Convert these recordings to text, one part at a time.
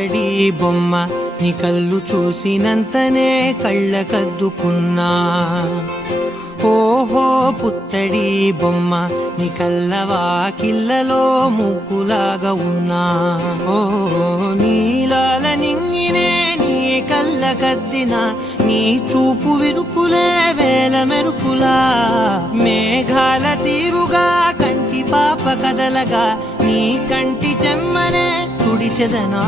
పుత్తడి బొమ్మ నీ కళ్ళు చూసినంతనే కళ్ళకద్దుకున్నా. ఓహో పుత్తడి బొమ్మ నీ కళ్ళవాకిళ్ళలో ముగ్గులాగా ఉన్నా. ఓ నీలాల నింగినే నీ కళ్ళకద్దిన నీ చూపు విరుపులే వేల మెరుపులా. మేఘాల తీరుగా కంటి పాప కదలగా నీ కంటి చెమ్మనే తుడిచెదనా.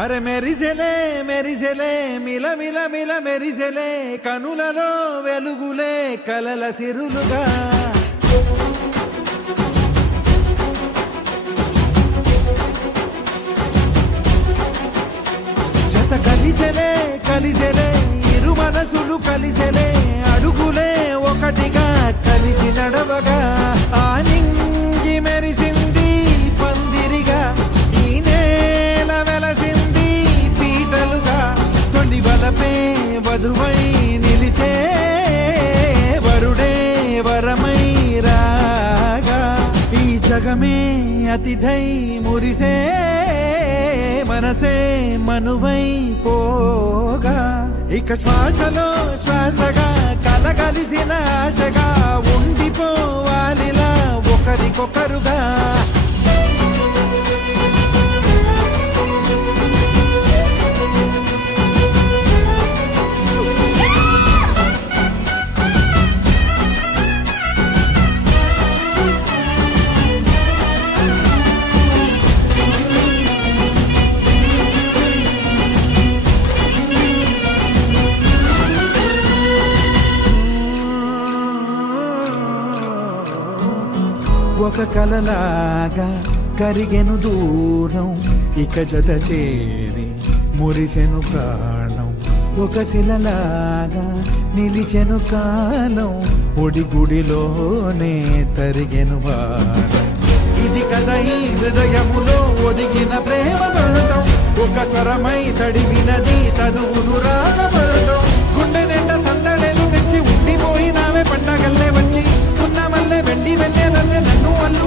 అరే మెరిసెలే మెరిసెలే మిల మిల మిల మెరిసెలే కనులలో వెలుగులే కలల సిరులుగా. జత కలిసెలే కలిసెలే ఇరు మనసులు కలిసెలే అడుగులే ఒకటిగా కలిసి నడవగా. ఆ నింగి మెరిసింది పందిరిగా ఈ నేల వెలసింది పీటలుగా. తొలి వలపే వధువై నిలిచే వరుడే వరమై రాగా. ఈ జగమే అతిథై మురిసే మనసే మనువై పోగా. ఇక శ్వాసలో శ్వాసగా కలగలిసిన ఆశగా ఉండిపోవాలిలా ఒకరికొకరుగా. ఒక కలలాగా కరిగెను దూరం ఇక జత చేరి మురిసెను ప్రాణం. ఒక శిలలాగా నిలిచెను కాలం ఒడిగుడిలోనే తరిగెను వారం. ఇది కదా ఈ హృదయములో ఒదిగిన ప్రేమ పడతాం. ఒక స్వరమై తడివినది తనువును రాగపడతాం. గుండె నిండా సందడేలు తెచ్చి ఉండిపోయినావే పండగల్లే వచ్చి ఉన్న మల్లె వెండి వెన్నెలల్లే నన్ను అల్లు